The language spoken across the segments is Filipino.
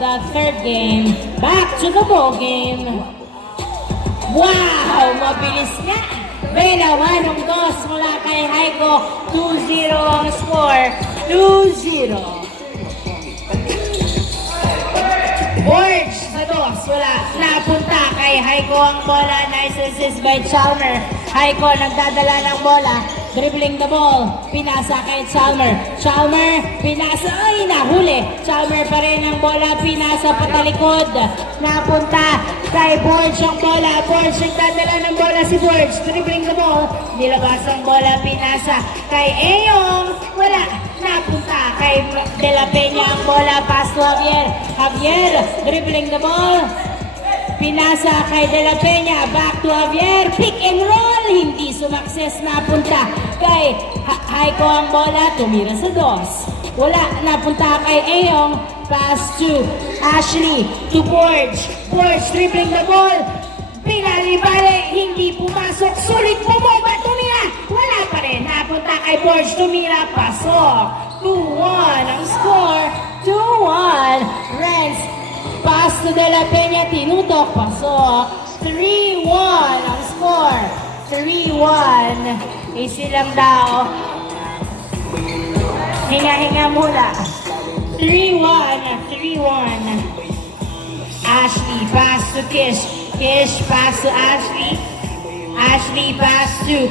the third game. Back to the ball game. Wow! Mabilis nga! Bela manong dos mula kay Haiko. 2-0 ang score. 2-0. Borge sa dos. Wala. Napunta kay Haiko ang bola. Nice assist by Chalmer. Haiko nagdadala ng bola. Dribbling the ball. Pinasa kay Chalmer. Chalmer. Pinasa. Ay, nahuli. Chalmer pa rin ang bola. Pinasa patalikod. Napunta kay Borge ang bola. Borge nagdadala ng bola si Borge. Dribbling the ball. Nilabas ang bola. Pinasa kay Eyong. Wala. Napunta kay De La Peña ang bola. Pass to Javier. Javier. Dribbling the ball. Pinasa kay De La Peña, back to Javier, pick and roll, hindi sumakses, napunta kay Haiko ang bola, tumira sa dos. Wala, napunta kay Eyong, pass to Ashley, to Borge. Borge dribbling the ball, pinalibali, hindi pumasok, sulit bumaba, tumira, wala pa rin. Napunta kay Borge, tumira, pasok. 2-1 ang score, 2-1, Renz. Pass to De La Peña, tinutok, pasok. 3-1 ang score. 3-1. Easy lang daw. Hinga-hinga mula. 3-1. 3-1. Ashley, pass to Kish. Kish, pass to Ashley. Ashley, pass to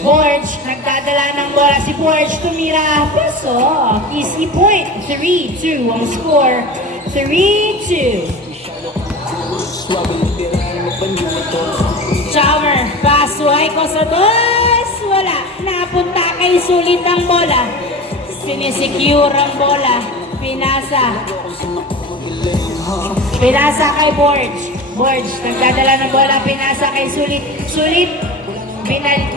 Borge. Nagdadala ng bola si Borge. Tumira, pasok. Easy point. 3-2 ang score. 3-2. Chalmer, pass to Haiko sa dos. Wala. Napunta kay sulit ang bola. Sinisecure ang bola. Pinasa. Pinasa kay Borge. Borge, nagdadala ng bola. Pinasa kay sulit. Sulit.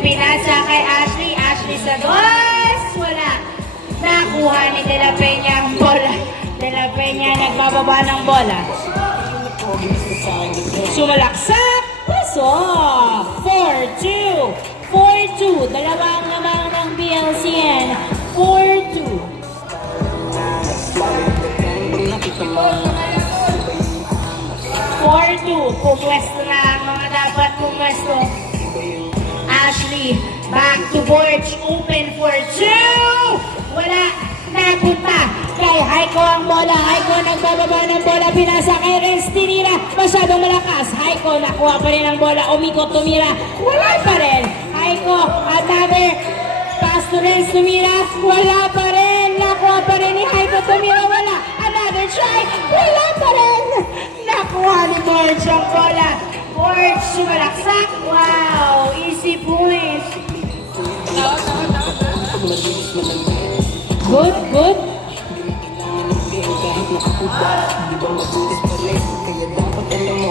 Pinasa kay Ashley. Ashley sa dos. Wala. Nakuha ni De La Peña ang bola. De La Peña nagbababa ng bola. Sumalaksak. Pasok. 4-2. 4-2. Dalawang lamang ng BLCN. 4-2. 4-2. Pumwesto na ang mga dapat pumwesto. Ashley. Back to Borge. Open for 2. Wala. Napunta kay Haiko ang bola. Haiko nagbababa ng bola. Pinasa kay Renz. Tinira. Masyadong malakas. Haiko nakuha pa rin ang bola. Umikot, tumira. Wala pa rin. Haiko, another pass to Renz. Tumira. Wala pa rin. Nakuha pa rin ni Haiko. Tumira. Wala. Another try. Wala pa rin. Nakuha ni Borge ang bola. Borge sumalaksak. Wow. Easy point. Good, good.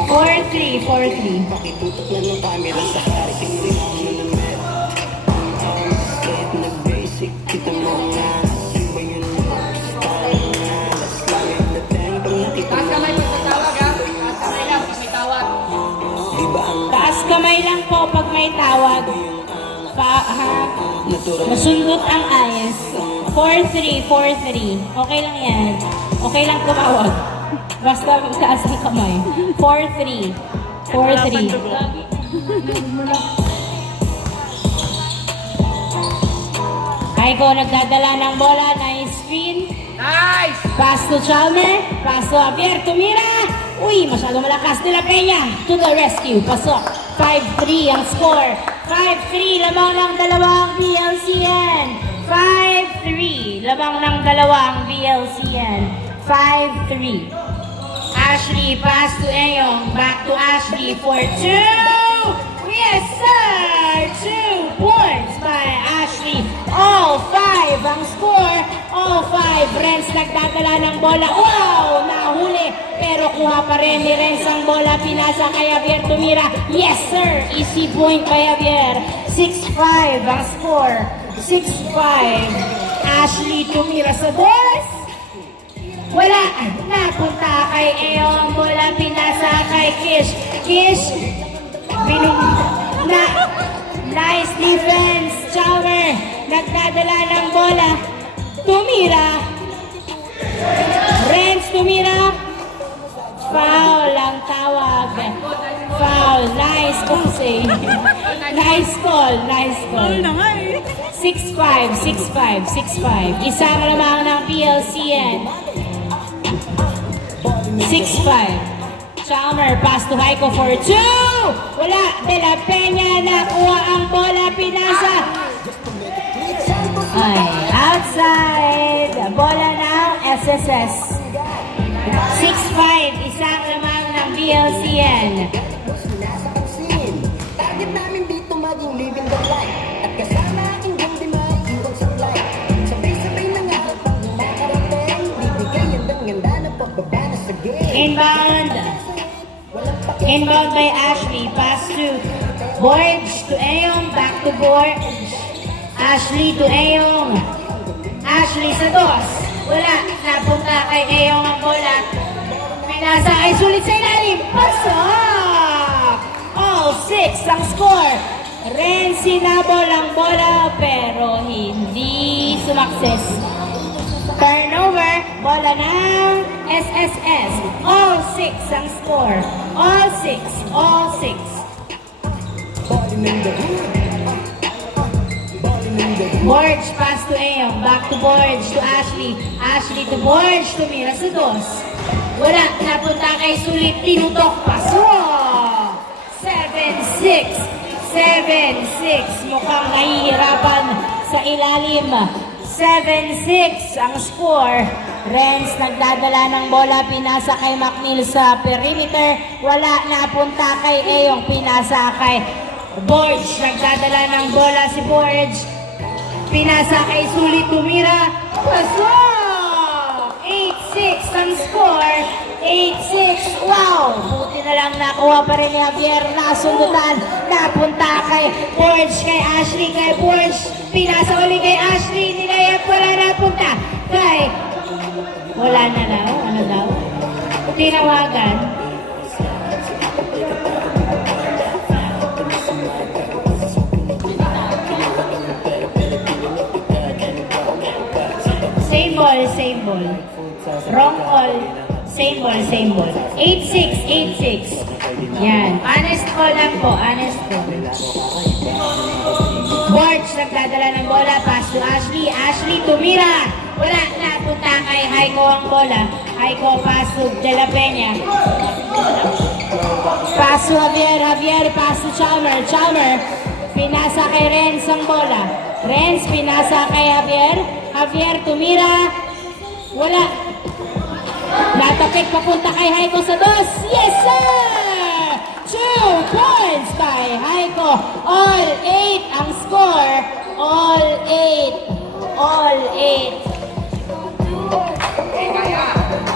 4-3, 4-3. Taas kamay lang po pag may tawag. Masundot ang ayos. 4-3, 4-3. Okay lang yan. Okay lang tumawag. Basta taas ang kamay. 4-3. 4-3. Haiko nagdadala ng bola. Nice screen. Nice! Pass to Chalmer. Pass to Javier. Tumira. Uy, masyado malakas. De La Peña to the rescue. Pasok. 5-3 ang score. 5-3. Lamang ng dalawang BLCN. 5-3. Labang ng dalawang BLCN. 5-3. Ashley, pass to Eyong. Back to Ashley for 2. Yes, sir! 2 points by Ashley. All 5 ang score. All 5. Renz nagdadala ng bola. Wow! Nahuli. Pero kuha pa rin ni Renz ang bola. Pinasa kay Javier. Tumira. Yes, sir! Easy point by Javier. 6-5 ang score. 6-5. Ashley tumira sa dos. Wala. Napunta kay Eyong. Bola pinasa kay Kish. Kish. Nice defense. Chalmer. Nagdadala ng bola. Tumira. Renz tumira. Foul ang tawag. Foul. Nice call, say. Nice call. Nice call. 6-5, 6-5, 6-5. Isang lamang ng PLCN. 6-5. Chalmer, pass to Haiko for 2! Wala. De La Peña nakuha ang bola. Pinasa. Ay, outside. Bola ng SSS. 6-5. Isang lamang ng PLCN. Target namin dito maging living the life. At kasama aking hindi maiiwan sa life. Sabay-sabay na nga pang nakarating. Bibigay ang ganda ng pagbaba na sa game. Inbound. Inbound by Ashley. Pass to Borge to Eong. Back to Borge. Ashley to Eong. Ashley sa dos. Wala. Napunta kay Eong ang bola. Pinasa ay sulit sa ilalim. Pasok! All 6 ang score. Ren sinabol ang bola pero hindi sumakses. Turnover. Bola ng SSS. All 6 ang score. All 6. All 6. Ballin' in the hood. Ballin' in the hood. Borge, pass to Eong. Back to Borge, to Ashley. Ashley to Borge, tumira sa dos. Wala, napunta kay Sulit, tinutok, pasok! 7-6. 7-6. Mukhang nahihirapan sa ilalim. 7-6 ang score. Renz nagdadala ng bola, pinasa kay McNeil sa perimeter. Wala, napunta kay Eong, pinasa kay Borge. Nagdadala ng bola si Borge. Pinasa kay Sulit, tumira. Pasok! 8-6 ang score. 8-6. Wow! Buti na lang nakuha pa rin ni Javier. Nasundutan. Napunta kay Borge, kay Ashley, kay Borge. Pinasa uli kay Ashley. Nilayap, wala napunta. Kay... Wala na daw. Ano daw? Tinawagan. Same ball, same ball. Wrong call. Same ball, same ball. 8-6, 8-6. Yan. Honest call lang po. Honest call. Borge nagdadala ng bola. Pass to Ashley. Ashley tumira. Wala. Napunta kay Haiko ang bola. Haiko pass to De La Peña. Pass to Javier. Javier pass to Chalmer. Chalmer. Pinasa kay Renz ang bola. Renz pinasa kay Javier. Javier tumira. Wala. Natapik papunta kay Haiko sa dos. Yes, sir! 2 points by Haiko. All 8 ang score. All 8. All 8.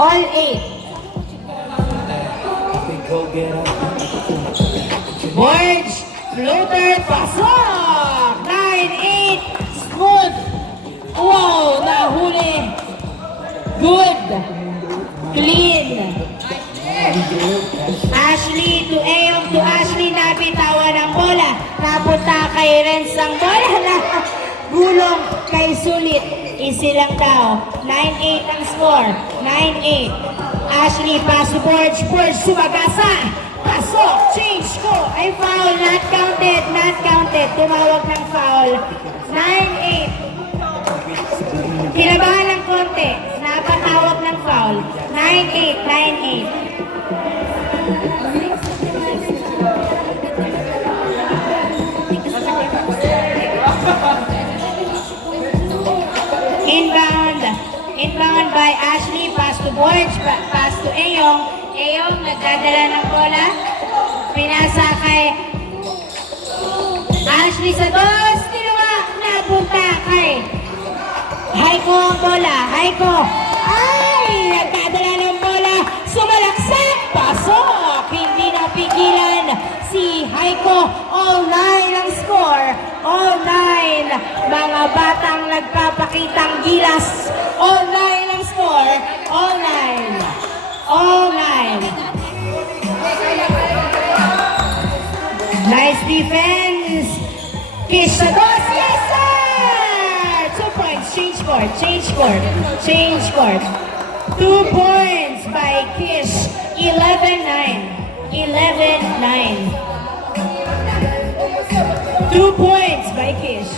All 8. Borge, floater, pasok! 9-8. Smooth. Wow, nahuli. Good. Clean. Ashley to Eong to Ashley, nabitawan ang bola. Napunta kay Renz ang bola na gulong kay Sulit. Easy lang daw. 9-8 ang score. 9-8. Ashley pass to Borge. Borge sumagasa. Pasok. Change ko. Ay foul. Not counted. Not counted. Tumawag ng foul. 9-8. Kinabahan ng konti. Napatawag ng foul. 9-8. 9-8. Inbound. Inbound by Ashley. Pass to Borge. Pass to Eong. Eong nagdadala ng bola. Pinasa kay Ashley sa dos. Tinuwa. Napunta kay Haiko ang bola. Haiko. Ay! Nagdadala ng bola. Sumalaksak. Pasok. Hindi napigilan si Haiko. All 9 ang score. All 9. Mga batang nagpapakitang gilas. All 9 ang score. All 9. All 9. Nice defense. Kiss sa dos. Yes, sir! 2 points. Change court. Change court. Change court. 2 points by Kish. 11-9. 11-9. 2 points by Kish.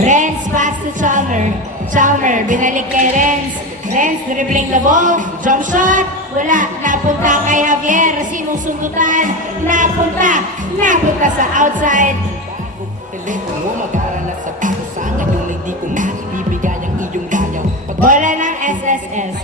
Renz pass to Chalmer. Chalmer, binalik kay Renz. Renz dribbling the ball. Jump shot. Wala. Napunta kay Javier. Sinusundutan. Napunta sa outside. Bola ng SSS.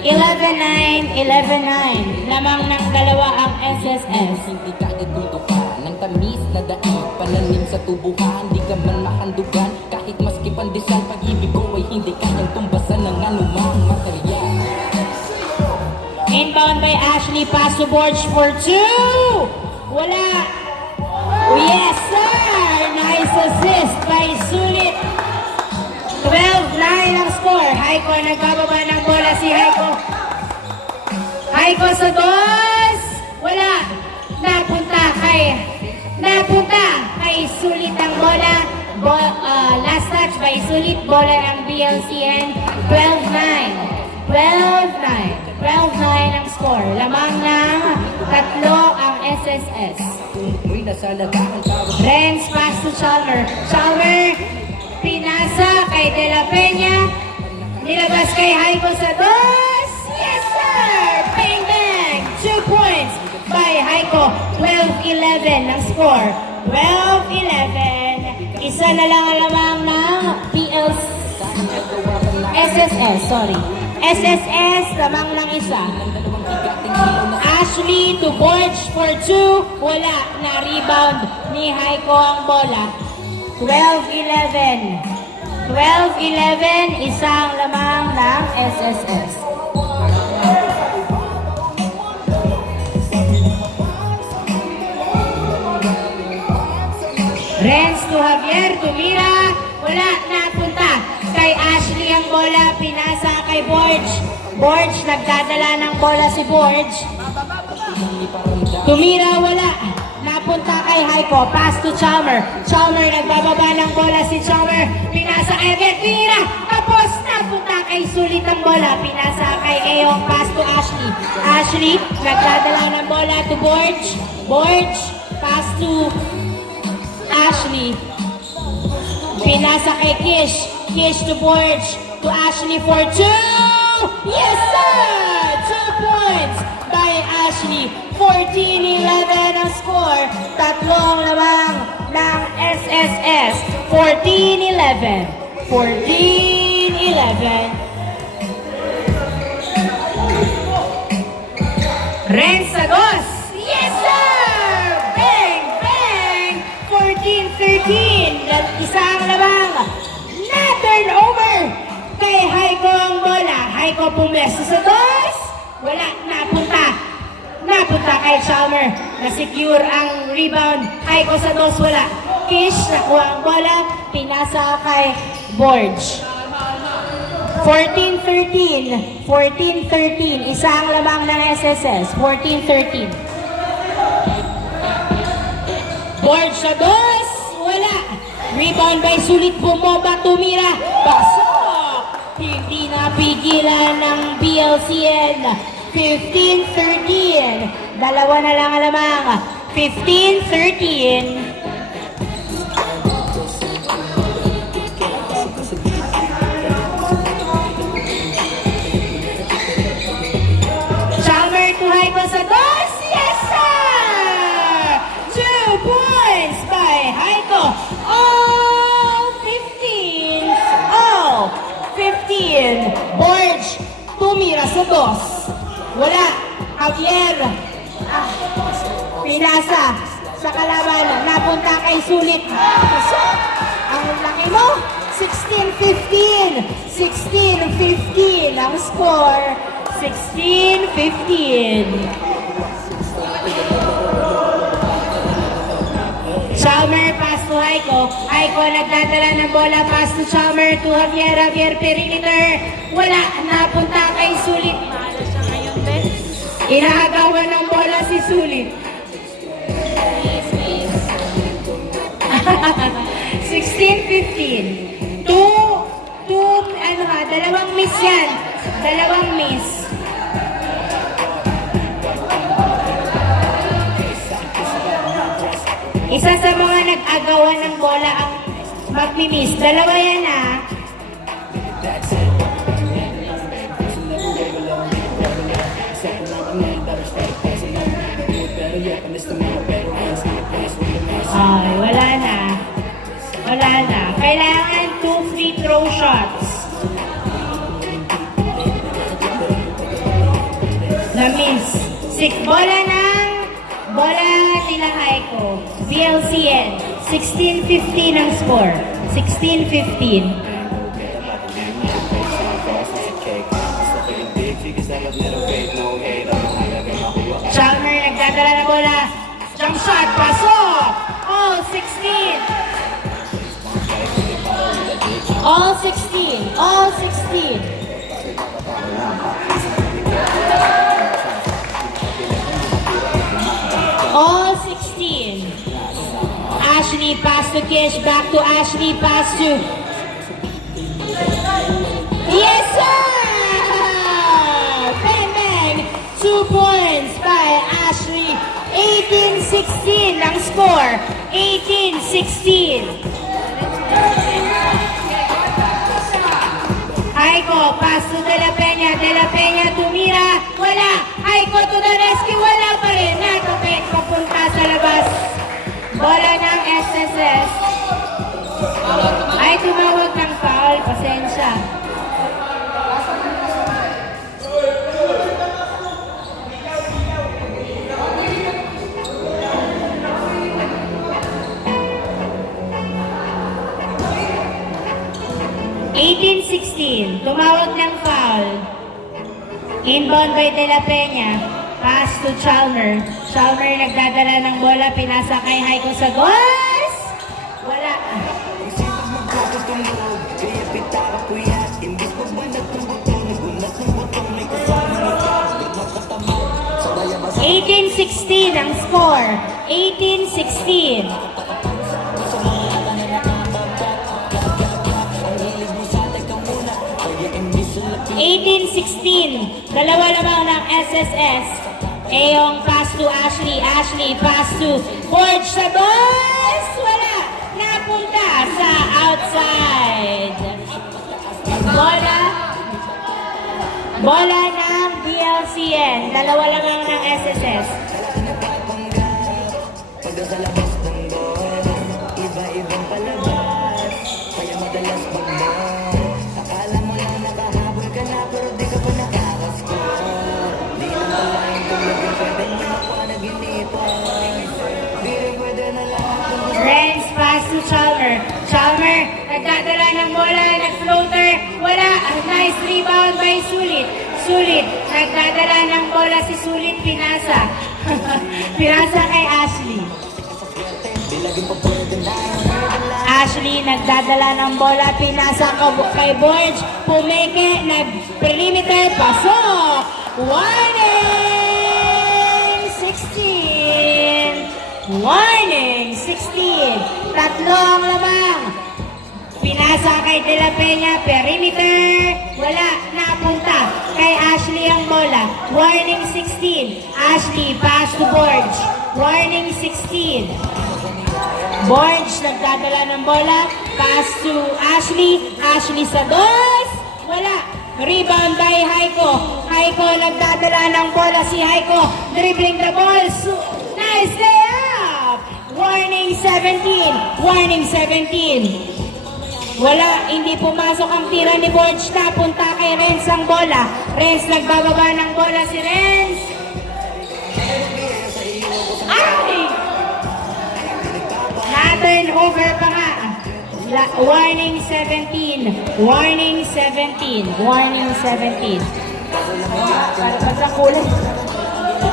11-9, 11-9. Lamang ng dalawa ang SSS. Hindi kaya tutukan ng tamis na daig, pananim sa tubuhan, di ka man mahandugan. Kahit maski pandesal, pag-ibig ko ay hindi kayang tumbasan ng anumang material. Inbound by Ashley, pass to Borge for 2. Wala. Yes, sir. Nice assist by Sulit. 12-9 ang score. Haiko, nagbababa ng bola si Haiko. Haiko sa dos. Wala. Napunta kay Sulit ang bola. Last touch by Sulit. Bola ng BLCN. 12-9. 12-9 ang score. Lamang ng tatlo ang SSS. Renz pass to Chalmer. Chalmer, pinasa kay De La Peña. Nilabas kay Haiko sa dos. Yes, sir! Bang, bang! 2 points by Haiko. 12-11 ang score. 12-11. Isa na lang ang lamang ng SSS, sorry. SSS, lamang ng isa. Ashley to Borge for 2. Wala. Na-rebound ni Haiko ang bola. 12-11. 12-11, isang lamang ng SSS. Renz to Javier, tumira. Wala, napunta. Kay Ashley ang bola, pinasa kay Borge. Borge, nagdadala ng bola si Borge. Tumira, wala. Napunta kay Haiko, pass to Chalmer. Chalmer, nagbababa ng bola si Chalmer. Pinasa kay Javier, tumira. Tapos, napunta kay Sulit ang bola. Pinasa kay Eong, pass to Ashley. Ashley, nagdadala ng bola to Borge. Borge, pass to Ashley. Pinasa kay Kish. Kish to Borge. To Ashley for 2. Yes, sir! 2 points by Ashley. 14-11 ang score. Tatlong lamang ng SSS. 14-11. 14-11. Renz sa dos. Yes, sir! Bang! Bang! 14-13. Isang lamang na turnover kay Haiko ang bola. Haiko pumesto sa dos. Wala. Napunta kay Chalmer. Na-secure ang rebound. Haiko sa dos. Wala. Kish nakuha ang bola. Pinasa kay Borge. 14-13. 14-13. Isang lamang ng SSS. 14-13. Borge sa dos. Wala. Rebound by Sulit, bumoba, tumira. Pasok! Hindi napigilan ng BLCN. 15-13. Dalawa na lang alamang. 15-13. Chalmer to Haiko sa dos. Yes, sir! 2 points by Haiko. All 15. All 15. Borge, tumira sa dos. Wala. Javier. Pinasa sa kalaban. Napunta kay Sulit. Ang laki mo. 16-15. 16-15 ang score. 16-15. Chalmer pass to Haiko. Haiko nagdadala ng bola, pass to Chalmer to Javier. Javier perimeter. Wala. Napunta kay Sulit. Inahagawan ng bola si Sulit. 16-15. Dalawang miss yan. Dalawang miss. Isa sa mga nag-agawan ng bola ang magmi-miss. Dalawa yan ah. Ay, wala na. Wala na. Kailangan 2 free throw shots. Na-miss. Bola nila Haiko. VLCN. 16-15 ang score. 16-15. Chalmer nagdadala na bola. Jump shot. Pasok. All 16. All 16. All 16. All 16. Ashley pass to Kish. Back to Ashley. Pass to. Yes, sir! Bang, bang. 2 points by Ashley. 18-16 ang score. 18-16. Aiko, pass to De La Peña. De La Peña tumira. Wala. Aiko to the rescue. Wala pa rin. Natupit. Papunta sa labas. Bola ng SSS. Ay, tumawag ng foul. Pasensya. Tumawag ng foul. Inbound by De La Peña. Pass to Chalmer. Chalmer nagdadala ng bola. Pinasa kay Haiko sa goals. Wala. (18-16) ang score. 18-16. 18-16. Dalawa lamang ng SSS. Ayong pass to Ashley. Ashley pass to Forge sa boss. Wala. Napunta sa outside. Bola ng BLCN. Dalawa lamang ng SSS. Iba-ibang palabas, kaya madalas bangga. Akala mo lang nakahabol ka na, pero di ka pa nakakascore. Di lang pala yung tulog yung pwede mo napanaginipan. Di rin pwede na lahat ng gusto. Renz pass to Chalmer. Chalmer nagdadala ng bola, nag-floater. Wala. Nice rebound by Sulit. Sulit. Nagdadala ng bola si Sulit. Pinasa. Pinasa kay Ashley. Ashley nagdadala ng bola, pinasa kay Borge, pumeke, nag-perimeter, pasok! Warning! 16! Warning! 16! Tatlong lamang! Pinasa kay De La Peña, perimeter, wala, napunta kay Ashley ang bola. Warning 16! Ashley, pass to Borge. Warning 16! Borge nagdadala ng bola. Pass to Ashley. Ashley sa dos. Wala. Rebound by Haiko. Haiko nagdadala ng bola. Si Haiko dribbling the ball. Nice layup. Warning 17. Warning 17. Wala. Hindi pumasok ang tira ni Borge. Napunta kay Renz ang bola. Renz nagbababa ng bola si Renz. Ay! Turn over pa nga. Warning 17. Warning 17. Warning 17. Para pagkakulay.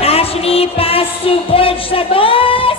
Ashley pass to Borge sa dos.